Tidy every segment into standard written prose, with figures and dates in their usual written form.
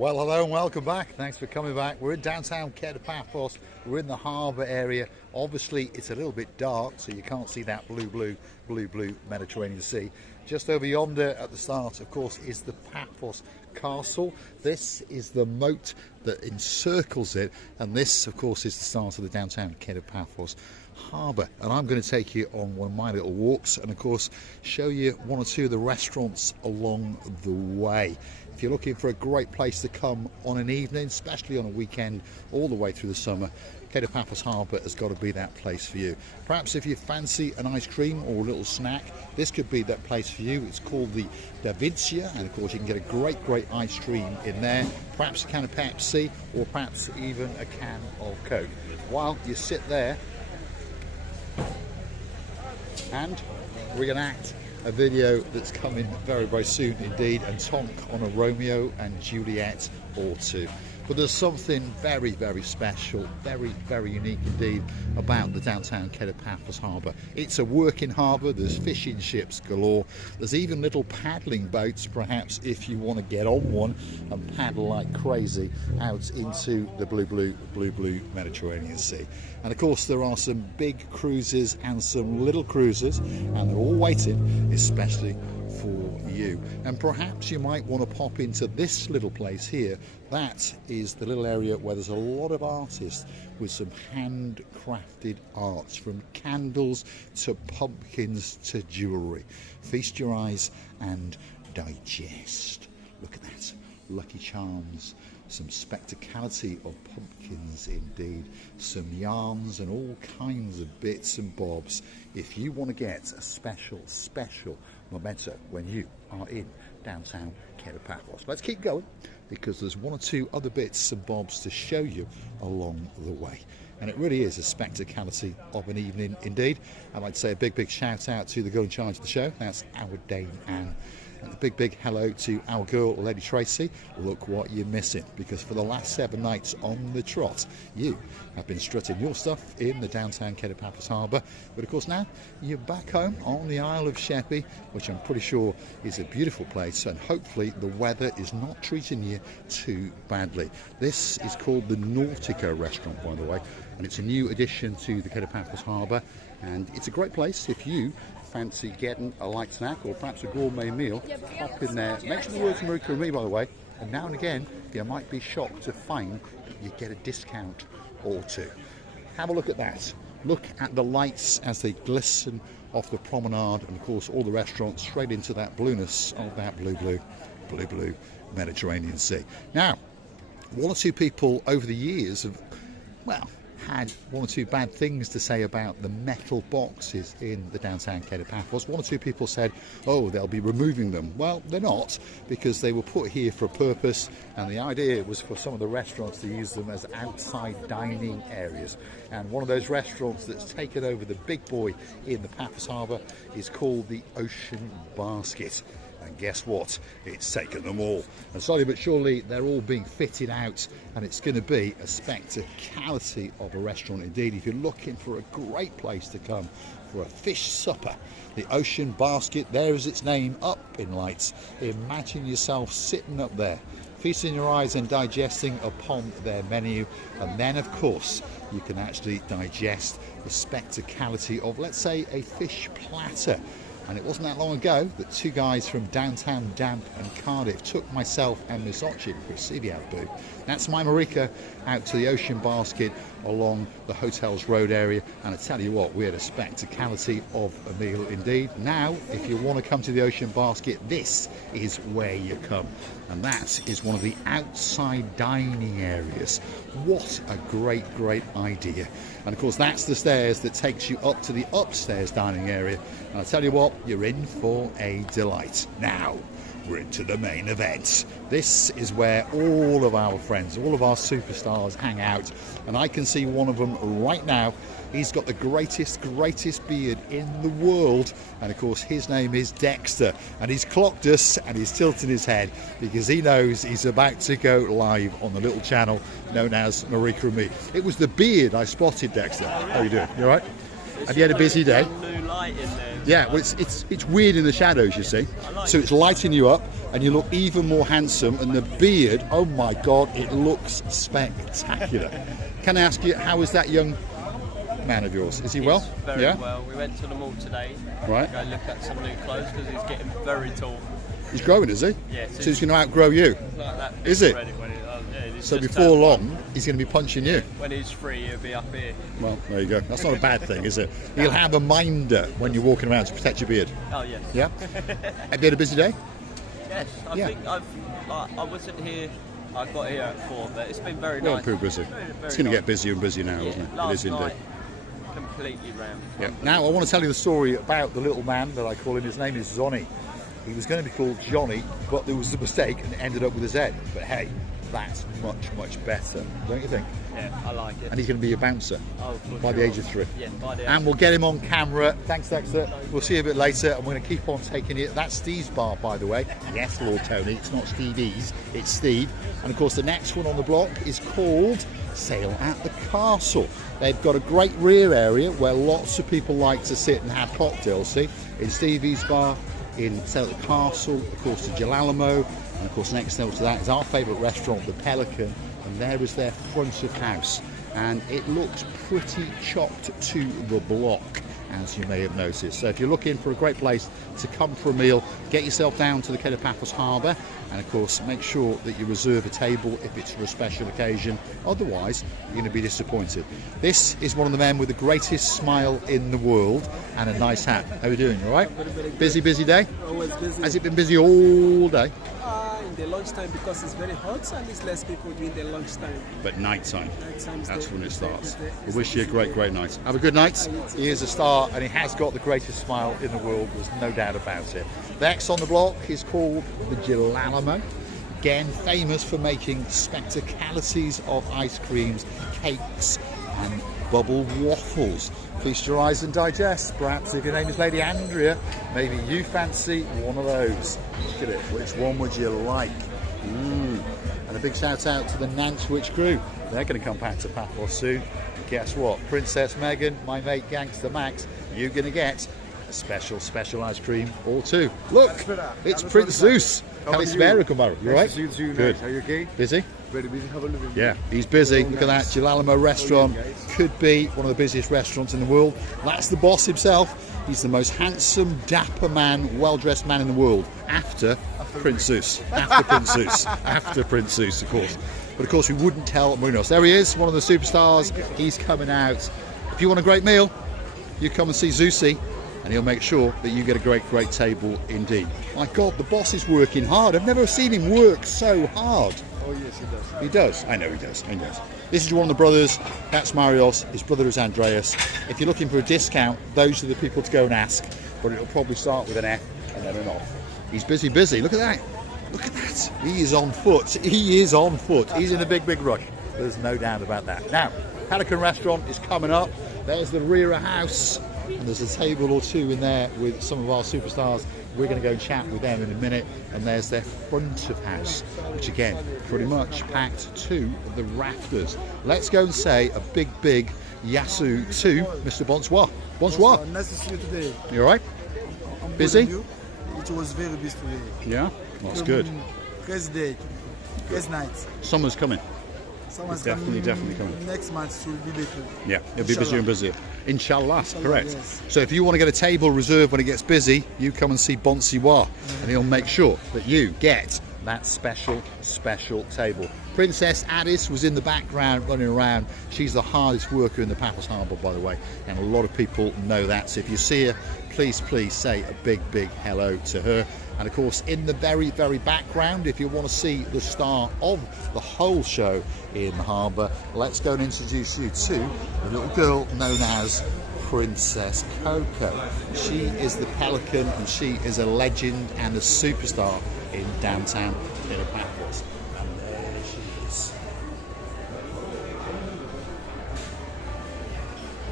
Well, hello and welcome back. Thanks for coming back. We're in downtown Kato Paphos. We're in the harbour area. Obviously, it's a little bit dark, so you can't see that blue Mediterranean Sea. Just over yonder at the start, of course, is the Paphos Castle. This is the moat that encircles it, and this, of course, is the start of the downtown Kato Paphos Harbour. And I'm going to take you on one of my little walks and, of course, show you one or two of the restaurants along the way. If you're looking for a great place to come on an evening, especially on a weekend, all the way through the summer, Kato Paphos Harbour has got to be that place for you. Perhaps if you fancy an ice cream or a little snack, this could be that place for you. It's called the Davidsia, and of course you can get a great ice cream in there, perhaps a can of Pepsi or perhaps even a can of Coke. While you sit there, and we're going to act a video that's coming very soon indeed, and tonk on a Romeo and Juliet or two. But there's something very special, very unique indeed about the downtown Kato Paphos Harbour. It's a working harbour. There's fishing ships galore. There's even little paddling boats, perhaps if you want to get on one and paddle like crazy out into the blue Mediterranean Sea. And of course there are some big cruises and some little cruises, and they're all waiting especially for you. And perhaps you might want to pop into this little place here. That is the little area where there's a lot of artists with some handcrafted arts, from candles to pumpkins to jewellery. Feast your eyes and digest. Look at that. Lucky Charms, some spectacality of pumpkins indeed, some yarns and all kinds of bits and bobs. If you want to get a special memento when you are in downtown Kato Paphos. Let's keep going, because there's one or two other bits and bobs to show you along the way. And it really is a spectacality of an evening indeed. I'd like to say a big shout out to the girl in charge of the show. That's our Dame Anne. And a big hello to our girl, Lady Tracy. Look what you're missing, because for the last 7 nights on the trot, you have been strutting your stuff in the downtown Kato Paphos Harbour. But of course now you're back home on the Isle of Sheppey, which I'm pretty sure is a beautiful place, and hopefully the weather is not treating you too badly. This is called the Nautica restaurant, by the way, and it's a new addition to the Kato Paphos Harbour, and it's a great place if you fancy getting a light snack or perhaps a gourmet meal. Hop in there, mention the words Marika and me, by the way, and now and again you might be shocked to find that you get a discount or two. Have a look at that. Look at the lights as they glisten off the promenade, and of course all the restaurants straight into that blueness of that blue Mediterranean Sea. Now, one or two people over the years have, well, had one or two bad things to say about the metal boxes in the downtown Kato Paphos. One or two people said, oh, they'll be removing them. Well, they're not, because they were put here for a purpose, and the idea was for some of the restaurants to use them as outside dining areas. And one of those restaurants that's taken over the big boy in the Paphos Harbour is called the Ocean Basket. And guess what? It's taken them all. And slowly but surely they're all being fitted out, and it's going to be a spectacality of a restaurant indeed. If you're looking for a great place to come for a fish supper, the Ocean Basket, there is its name, up in lights. Imagine yourself sitting up there, feasting your eyes and digesting upon their menu, and then of course you can actually digest the spectacality of, let's say, a fish platter. And it wasn't that long ago that two guys from downtown Damp and Cardiff took myself and Miss Ochik for a CBL booth. That's my Marika out to the Ocean Basket along the Hotels Road area, and I tell you what, we had a spectacality of a meal indeed. Now, if you want to come to the Ocean Basket, this is where you come, and that is one of the outside dining areas. What a great idea. And of course that's the stairs that takes you up to the upstairs dining area, and I tell you what, you're in for a delight. Now we're into the main event. This is where all of our friends, all of our superstars hang out, and I can see one of them right now. He's got the greatest beard in the world, and of course his name is Dexter, and he's clocked us and he's tilting his head because he knows he's about to go live on the little channel known as Marika and Me. It was the beard I spotted, Dexter. How are you doing? You all right? Have you had a busy day? New light in there. Yeah, well, it's weird in the shadows, you see. So it's lighting you up, and you look even more handsome. And the beard, oh my God, it looks spectacular. Can I ask you, how is that young man of yours? Is he well? Very well. We went to the mall today. Right. Go look at some new clothes because he's getting very tall. He's growing, is he? Yeah. So he's going to outgrow you. Like that Is it? already when So before long, he's going to be punching you. When he's free, he'll be up here. Well, there you go. That's not a bad thing, is it? You'll have a minder when you're walking around to protect your beard. Oh yes. Yeah. Have you had a busy day? Yes. I think I wasn't here. I got here at 4, but it's been very Well, nice. pretty busy. Very It's going to nice. get busier and busier now, isn't it? Last It is indeed. night, completely rammed. Yeah. Now, I want to tell you the story about the little man that I call him. His name is Zonny. He was going to be called Johnny, but there was a mistake and it ended up with a Z. But hey, that's much, much better, don't you think? Yeah, I like it. And he's going to be a bouncer by the age of 3. Yeah, by the age And we'll get him on camera. Thanks, Dexter. We'll see you a bit later, and we're going to keep on taking it. That's Steve's bar, by the way. Yes, Lord Tony, it's not Stevie's, it's Steve. And of course, the next one on the block is called Sail at the Castle. They've got a great rear area where lots of people like to sit and have cocktails, see? In Stevie's bar, in Sail at the Castle, of course, the Galo, and of course, next door to that is our favourite restaurant, the Pelican. And there is their front of house, and it looks pretty chopped to the block, as you may have noticed. So if you're looking for a great place to come for a meal, get yourself down to the Kato Paphos Harbour, and of course make sure that you reserve a table if it's for a special occasion. Otherwise, you're going to be disappointed. This is one of the men with the greatest smile in the world and a nice hat. How are you doing? All right? Busy day? Always busy. Has it been busy all day? In the lunchtime because it's very hot and there's less people during the lunchtime. But night time, Nighttime's that's the- when it is the- starts. is the- We wish you a great night. Have a good night. He is a star and he has got the greatest smile in the world, there's no doubt about it. Next on the block is called the Galo. Again, famous for making spectacalities of ice creams, cakes and bubble waffles. Feast your eyes and digest. Perhaps if your name is Lady Andrea, maybe you fancy one of those. Look at it. Which one would you like? And a big shout out to the Nantwich crew. They're going to come back to Paphos soon. And guess what? Princess Megan, my mate Gangster Max, you're going to get a special ice cream or two. Look, it's Prince Zeus. Kalispera, Kumar. You alright? Good. Are you okay? Busy? Very busy. Have a look. Yeah, he's busy. Look at that. Galo restaurant could be one of the busiest restaurants in the world. That's the boss himself. He's the most handsome, dapper man, well-dressed man in the world. After Prince Zeus. After Prince Zeus. After Prince Zeus, of course. But of course, we wouldn't tell Munoz. There he is, one of the superstars. He's coming out. If you want a great meal, you come and see Zeusy, and he'll make sure that you get a great table indeed. My God, the boss is working hard. I've never seen him work so hard. Oh yes, he does. He does. I know he does. He does. This is one of the brothers. That's Marios. His brother is Andreas. If you're looking for a discount, those are the people to go and ask. But it'll probably start with an F and then an off. He's busy. Look at that. Look at that. He is on foot. He is on foot. He's in a big rush. There's no doubt about that. Now, Pelican restaurant is coming up. There's the rear of house. And there's a table or two in there with some of our superstars. We're going to go and chat with them in a minute. And there's their front of house, which again, pretty much packed to the rafters. Let's go and say a big Yasu to Mr. Bonsoir. Bonsoir. Nice to see you today. You all right? I'm good Busy? with you. It was very busy today. Yeah? That's good. Crazy day. Crazy night. Summer's coming. Someone's Definitely coming. Next month should be better. Yeah, it'll be busier and busier. Inshallah, correct. Yes. So if you want to get a table reserved when it gets busy, you come and see Bonsiwa, and he'll make sure that you get that special table. Princess Addis was in the background running around. She's the hardest worker in the Paphos Harbour, by the way, and a lot of people know that. So if you see her, please say a big hello to her. And of course, in the very background, if you want to see the star of the whole show in the harbour, let's go and introduce you to a little girl known as Princess Coco. She is the Pelican, and she is a legend and a superstar in downtown Paphos. And there she is.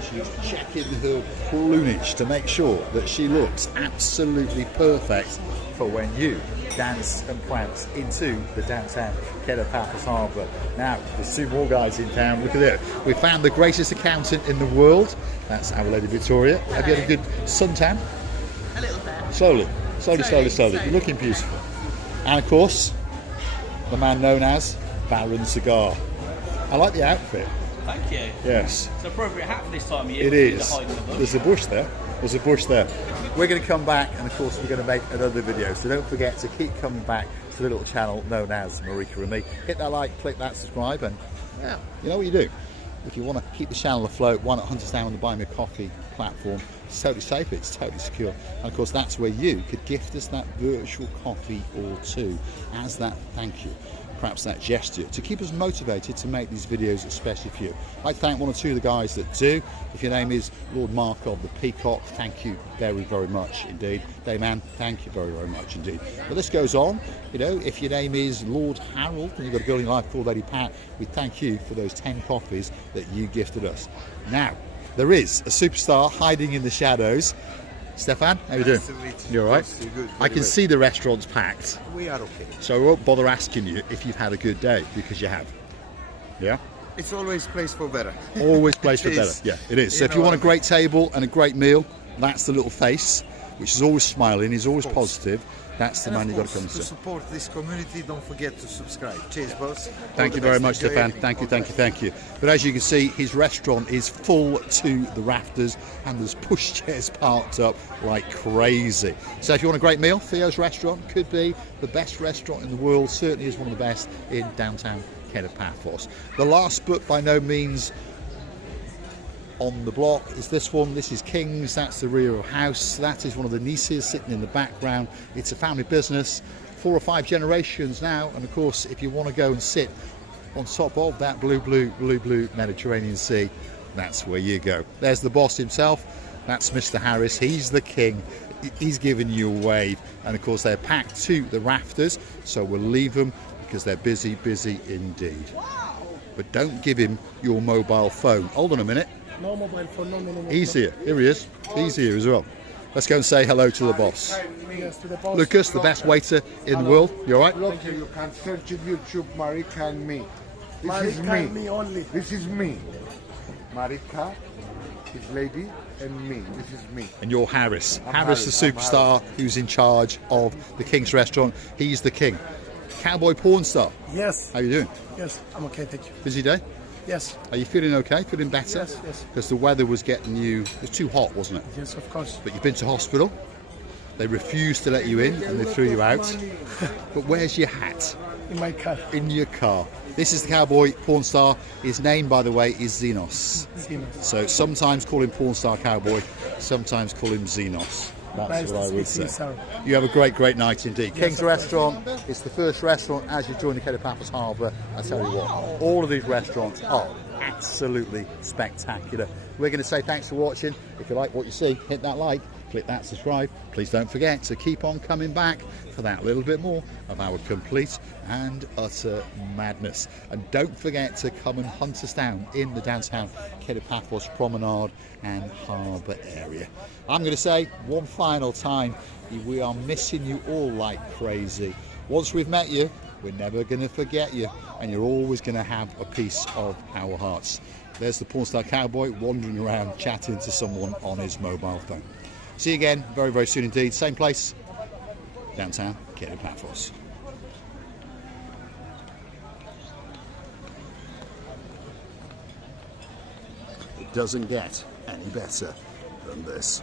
She's checking her plumage to make sure that she looks absolutely perfect for when you dance and prance into the downtown Kato Paphos Harbour. Now, there's 2 more guys in town. Look at it. We found the greatest accountant in the world. That's our Lady Victoria. Have you had a good suntan? A little bit. Slowly. You're Slowly. looking beautiful. And of course, the man known as Baron Cigar. I like the outfit. Thank you. Yes. It's an appropriate hat for this time of year. It is. To hide in the bush. There's a bush there. There's a bush there. We're going to come back, and of course we're going to make another video. So don't forget to keep coming back to the little channel known as Marika and me. Hit that like, click that subscribe, and yeah, you know what you do. If you want to keep the channel afloat, why not hunt us down on the Buy Me a Coffee platform? It's totally safe, it's totally secure. And of course that's where you could gift us that virtual coffee or 2 as that thank you. Perhaps that gesture to keep us motivated to make these videos especially for you. I'd like to thank 1 or 2 of the guys that do. If your name is Lord Mark of the Peacock, thank you very, very much indeed. Dayman, thank you very, very much indeed. But this goes on, you know, if your name is Lord Harold and you've got a girl in your life called Lady Pat, we thank you for those 10 coffees that you gifted us. Now, there is a superstar hiding in the shadows. Stefan, how you doing? You're all right? You're good. I can see the restaurant's packed. We are okay. So I won't bother asking you if you've had a good day, because you have. Yeah? It's always place for better. Always place for It better. is. Yeah, it is. So You if you know want a what I great table and a great meal, that's the little face, which is always smiling, he's always positive. That's the And man of you've got to course, come and to see. support this community, don't forget to subscribe. Cheers, boss. Thank you very much, Stefan. Thank you. But as you can see, his restaurant is full to the rafters, and there's pushchairs parked up like crazy. So if you want a great meal, Theo's restaurant could be the best restaurant in the world. Certainly is one of the best in downtown Kato Paphos. The last but by no means on the block is this one. This is King's. That's the rear of house. That is one of the nieces sitting in the background. It's a family business, 4 or 5 generations now, and of course if you want to go and sit on top of that blue Mediterranean Sea, that's where you go. There's the boss himself. That's Mr. Harris. He's the king. He's giving you a wave, and of course they're packed to the rafters, so we'll leave them because they're busy indeed. But don't give him your mobile phone. Hold on a minute. No mobile phone, no. He's here. Here he is. He's here as well. Let's go and say hello to the boss. Yes, to the boss. Lucas, the best waiter in the world. You all right? Look, you can search in YouTube Marika and me. This is Marika and me. me only. This is me. Marika is lady and me. This is me. And you're Harris. I'm Harris, the Harris, I'm superstar who's in charge of the King's restaurant. He's the king. Cowboy porn star. Yes, How you doing? yes, I'm okay, thank you. Busy day? Yes, Are you feeling okay? Feeling better? Yes. Because the weather was getting you... It was too hot, wasn't it? yes, of course. But you've been to hospital. They refused to let you in and they threw you out. But where's your hat? In my car. In your car. This is the cowboy porn star. His name, by the way, is Xenos. So sometimes call him porn star cowboy, sometimes call him Xenos. That's Nice what to I would speak to say. you, sir. You have a great night indeed. King's of course. Restaurant is the first restaurant as you join the Kato Paphos Harbour. I tell you what, all of these restaurants are absolutely spectacular. We're going to say thanks for watching. If you like what you see, hit that like, click that subscribe. Please don't forget to keep on coming back for that little bit more of our complete and utter madness. And don't forget to come and hunt us down in the downtown Kato Paphos Promenade and Harbour area. I'm going to say one final time, we are missing you all like crazy. Once we've met you, we're never going to forget you, and you're always going to have a piece of our hearts. There's the porn star cowboy wandering around chatting to someone on his mobile phone. See you again very soon indeed. Same place, downtown Kato Paphos. It doesn't get any better than this.